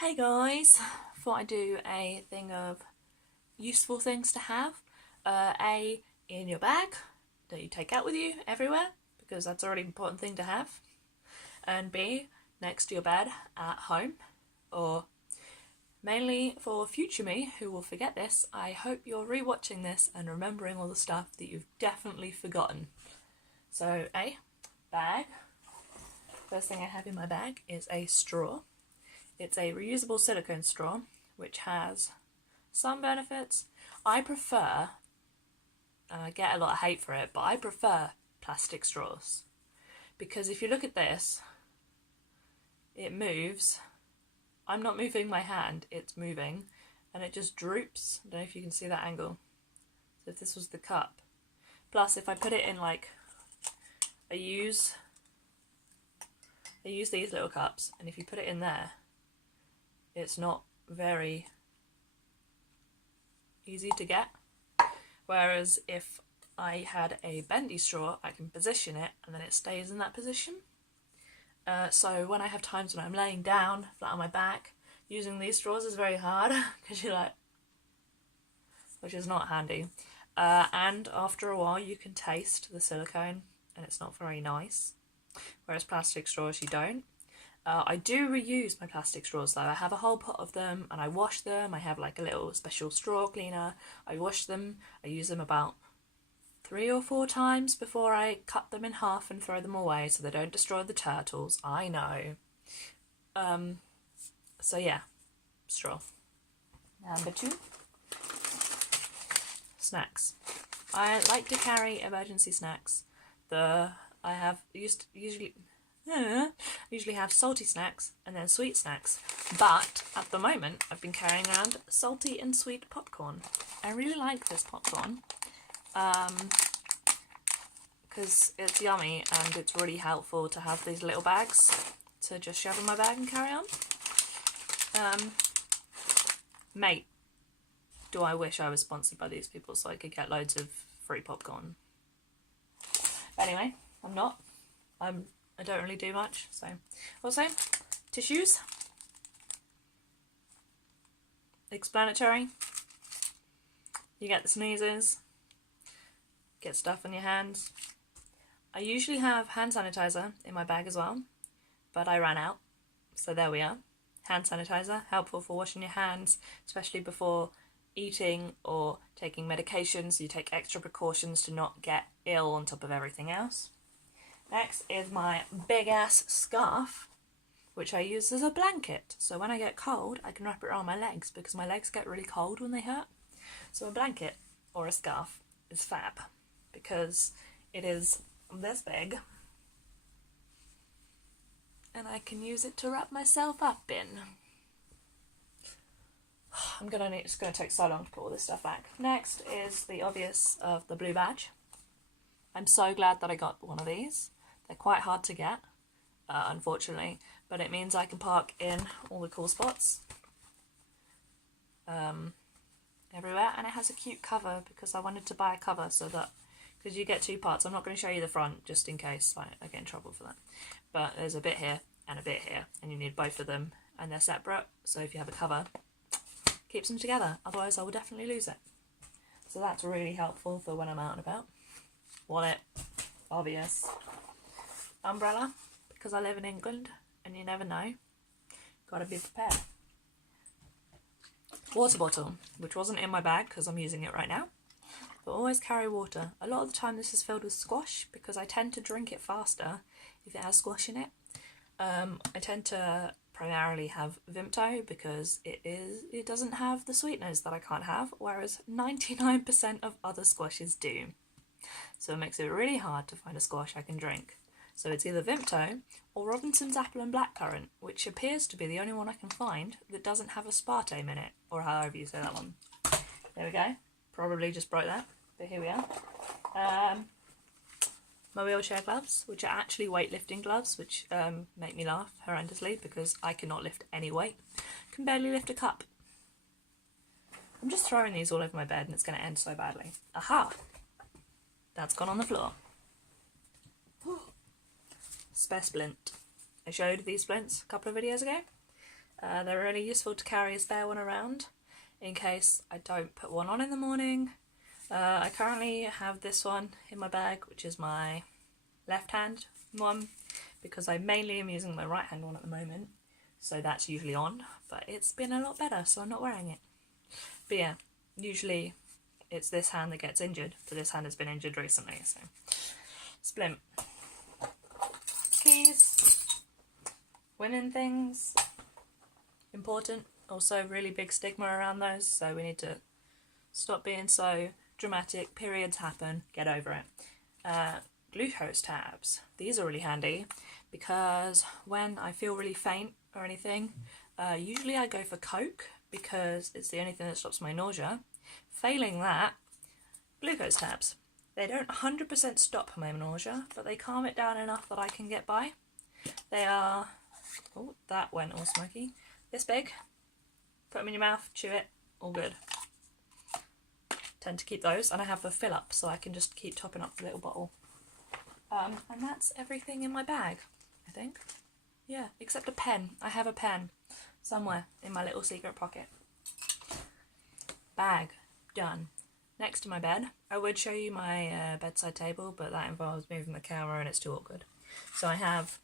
Hey guys, thought I'd do a thing of useful things to have. A, in your bag that you take out with you everywhere, because that's a really important thing to have. And B, next to your bed at home, or mainly for future me who will forget this. I hope you're rewatching this and remembering all the stuff that you've definitely forgotten. So A, bag. First thing I have in my bag is a straw. It's a reusable silicone straw, which has some benefits. I prefer, and I get a lot of hate for it, but I prefer plastic straws. Because if you look at this, it moves. I'm not moving my hand, it's moving, and it just droops. I don't know if you can see that angle. So if this was the cup. Plus, if I put it in like, I use these little cups, and if you put it in there, it's not very easy to get. Whereas if I had a bendy straw, I can position it and then it stays in that position. So when I have times when I'm laying down, flat on my back, using these straws is very hard because you're like, which is not handy. And after a while you can taste the silicone and it's not very nice. Whereas plastic straws you don't. I do reuse my plastic straws though. I have a whole pot of them and I wash them. I have like a little special straw cleaner. I wash them. I use them about 3 or 4 times before I cut them in half and throw them away so they don't destroy the turtles. I know. So yeah, straw. Number 2. Snacks. I like to carry emergency snacks. I usually have salty snacks and then sweet snacks, but at the moment I've been carrying around salty and sweet popcorn. I really like this popcorn because it's yummy and it's really helpful to have these little bags to just shove in my bag and carry on. Mate, do I wish I was sponsored by these people so I could get loads of free popcorn. But anyway, I'm not. I don't really do much, so. Also, tissues. Explanatory. You get the sneezes. Get stuff on your hands. I usually have hand sanitizer in my bag as well, but I ran out, so there we are. Hand sanitizer, helpful for washing your hands, especially before eating or taking medications. You take extra precautions to not get ill on top of everything else. Next is my big ass scarf, which I use as a blanket. So when I get cold, I can wrap it around my legs because my legs get really cold when they hurt. So a blanket or a scarf is fab because it is this big and I can use it to wrap myself up in. It's gonna take so long to put all this stuff back. Next is the obvious of the blue badge. I'm so glad that I got one of these. They're quite hard to get, unfortunately, but it means I can park in all the cool spots everywhere, and it has a cute cover because I wanted to buy a cover so that, because you get 2 parts. I'm not going to show you the front just in case I get in trouble for that, but there's a bit here and a bit here, and you need both of them, and they're separate, so if you have a cover, it keeps them together, otherwise I will definitely lose it. So that's really helpful for when I'm out and about. Wallet, obvious. Umbrella, because I live in England and you never know, gotta be prepared. Water bottle, which wasn't in my bag because I'm using it right now, but always carry water. A lot of the time this is filled with squash because I tend to drink it faster if it has squash in it. I tend to primarily have Vimto because it doesn't have the sweeteners that I can't have, whereas 99% of other squashes do. So it makes it really hard to find a squash I can drink. So it's either Vimto or Robinson's Apple and Blackcurrant, which appears to be the only one I can find that doesn't have aspartame in it, or however you say that one. There we go. Probably just broke that, but here we are. My wheelchair gloves, which are actually weightlifting gloves, which make me laugh horrendously because I cannot lift any weight. Can barely lift a cup. I'm just throwing these all over my bed and it's going to end so badly. Aha! That's gone on the floor. Spare splint. I showed these splints a couple of videos ago. They're really useful to carry a spare one around in case I don't put one on in the morning. I currently have this one in my bag, which is my left hand one, because I mainly am using my right hand one at the moment, so that's usually on, but it's been a lot better, so I'm not wearing it. But yeah, usually it's this hand that gets injured, but this hand has been injured recently, so splint. Keys, winning things, important. Also really big stigma around those, so we need to stop being so dramatic. Periods happen, get over it. Glucose tabs. These are really handy because when I feel really faint or anything, usually I go for Coke because it's the only thing that stops my nausea. Failing that, glucose tabs. They don't 100% stop my nausea, but they calm it down enough that I can get by. They are, oh, that went all smoky, this big. Put them in your mouth, chew it, all good. Tend to keep those, and I have a fill up so I can just keep topping up the little bottle. And that's everything in my bag, I think. Yeah, except a pen. I have a pen somewhere in my little secret pocket. Bag, done. Next to my bed. I would show you my bedside table, but that involves moving the camera and it's too awkward. So I have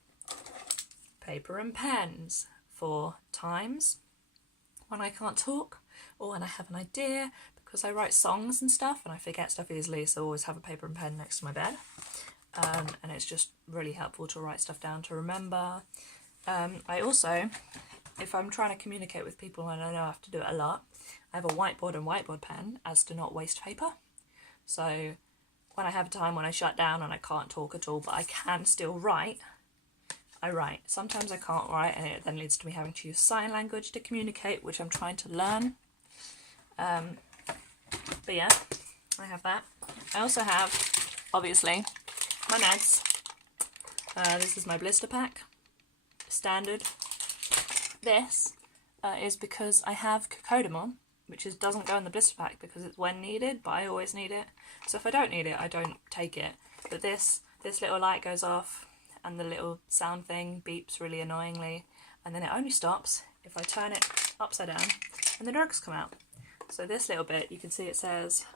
paper and pens for times when I can't talk or when I have an idea, because I write songs and stuff and I forget stuff easily, so I always have a paper and pen next to my bed. And it's just really helpful to write stuff down to remember. I also, if I'm trying to communicate with people and I know I have to do it a lot, I have a whiteboard and whiteboard pen as to not waste paper. So when I have a time when I shut down and I can't talk at all, but I can still write, I write. Sometimes I can't write and it then leads to me having to use sign language to communicate, which I'm trying to learn. But yeah, I have that. I also have, obviously, my meds. This is my blister pack, standard. This is because I have cocodamol, which doesn't go in the blister pack because it's when needed, but I always need it. So if I don't need it, I don't take it. But this little light goes off and the little sound thing beeps really annoyingly, and then it only stops if I turn it upside down and the drugs come out. So this little bit, you can see it says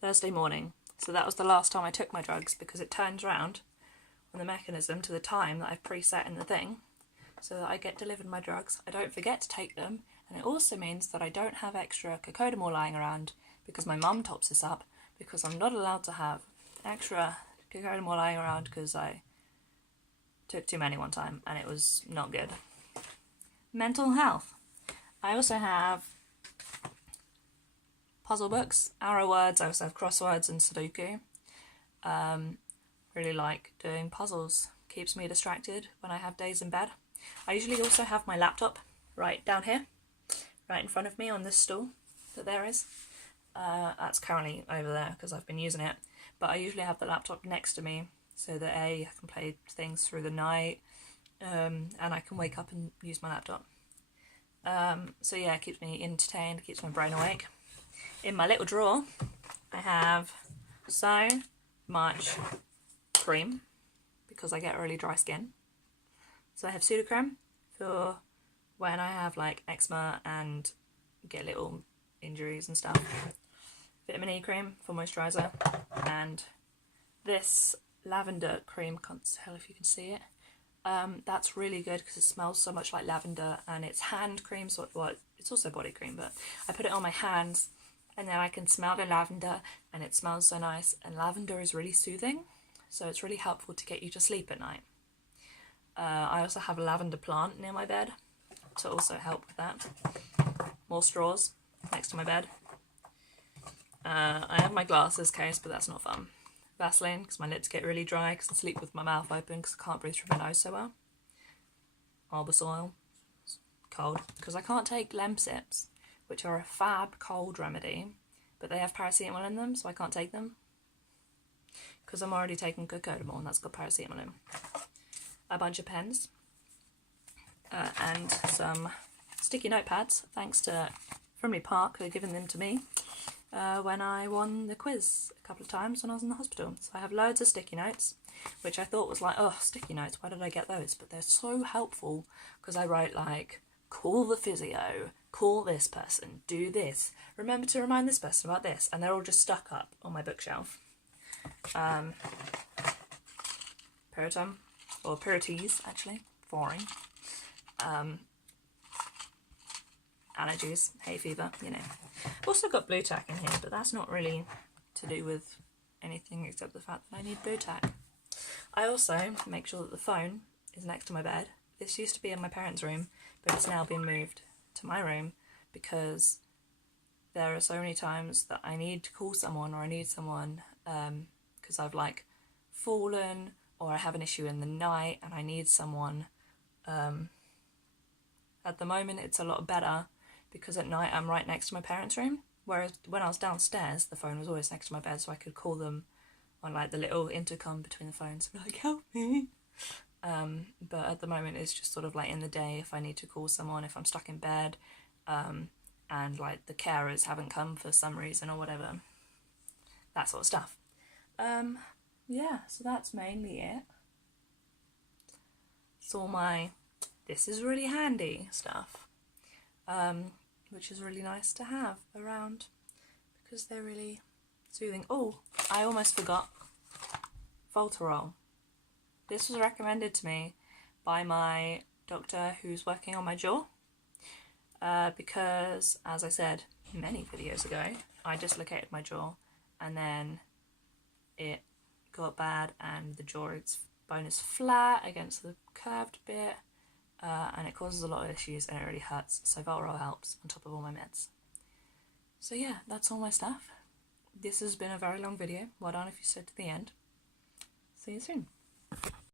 Thursday morning. So that was the last time I took my drugs, because it turns round on the mechanism to the time that I've preset in the thing, so that I get delivered my drugs. I don't forget to take them, and it also means that I don't have extra cocodamol lying around, because my mum tops this up, because I'm not allowed to have extra cocodamol lying around because I took too many one time and it was not good. Mental health. I also have puzzle books, arrow words. I also have crosswords and Sudoku. Really like doing puzzles. Keeps me distracted when I have days in bed. I usually also have my laptop right down here, right in front of me on this stool that there is. That's currently over there because I've been using it, but I usually have the laptop next to me so that I can play things through the night, and I can wake up and use my laptop. So yeah, it keeps me entertained, keeps my brain awake. In my little drawer, I have so much cream because I get really dry skin. So I have Sudocrem for when I have like eczema and get little injuries and stuff. Vitamin E cream for moisturiser, and this lavender cream, can't tell if you can see it. That's really good because it smells so much like lavender, and it's hand cream, so well, it's also body cream, but I put it on my hands and then I can smell the lavender and it smells so nice, and lavender is really soothing, so it's really helpful to get you to sleep at night. I also have a lavender plant near my bed to also help with that. More straws next to my bed. I have my glasses case, but that's not fun. Vaseline, because my lips get really dry because I sleep with my mouth open because I can't breathe through my nose so well. Arbor oil, cold, because I can't take Lemsips, which are a fab cold remedy, but they have paracetamol in them, so I can't take them because I'm already taking cocodamol and that's got paracetamol in. A bunch of pens and some sticky notepads, thanks to Frimley Park, who had given them to me when I won the quiz a couple of times when I was in the hospital. So I have loads of sticky notes, which I thought was like, oh, sticky notes, why did I get those? But they're so helpful because I write like call the physio, call this person, do this, remember to remind this person about this, and they're all just stuck up on my bookshelf. Piritum, or Pirites actually, boring. Allergies, hay fever, you know. I've also got blue tack in here, but that's not really to do with anything except the fact that I need blue tack. I also make sure that the phone is next to my bed. This used to be in my parents' room, but it's now been moved to my room because there are so many times that I need to call someone, or I need someone because I've like fallen, or I have an issue in the night and I need someone. At the moment it's a lot better because at night I'm right next to my parents' room, whereas when I was downstairs the phone was always next to my bed, so I could call them on like the little intercom between the phones and be like, help me. But at the moment it's just sort of like in the day if I need to call someone, if I'm stuck in bed, and like the carers haven't come for some reason or whatever, that sort of stuff. Yeah, so that's mainly it. It's all my this is really handy stuff, which is really nice to have around because they're really soothing. Oh, I almost forgot Voltarol. This was recommended to me by my doctor who's working on my jaw, because, as I said many videos ago, I dislocated my jaw and then it got bad and the jaw bone is flat against the curved bit, and it causes a lot of issues and it really hurts, so Voltarol helps on top of all my meds. So yeah, that's all my stuff. This has been a very long video. Well done if you stayed to the end. See you soon.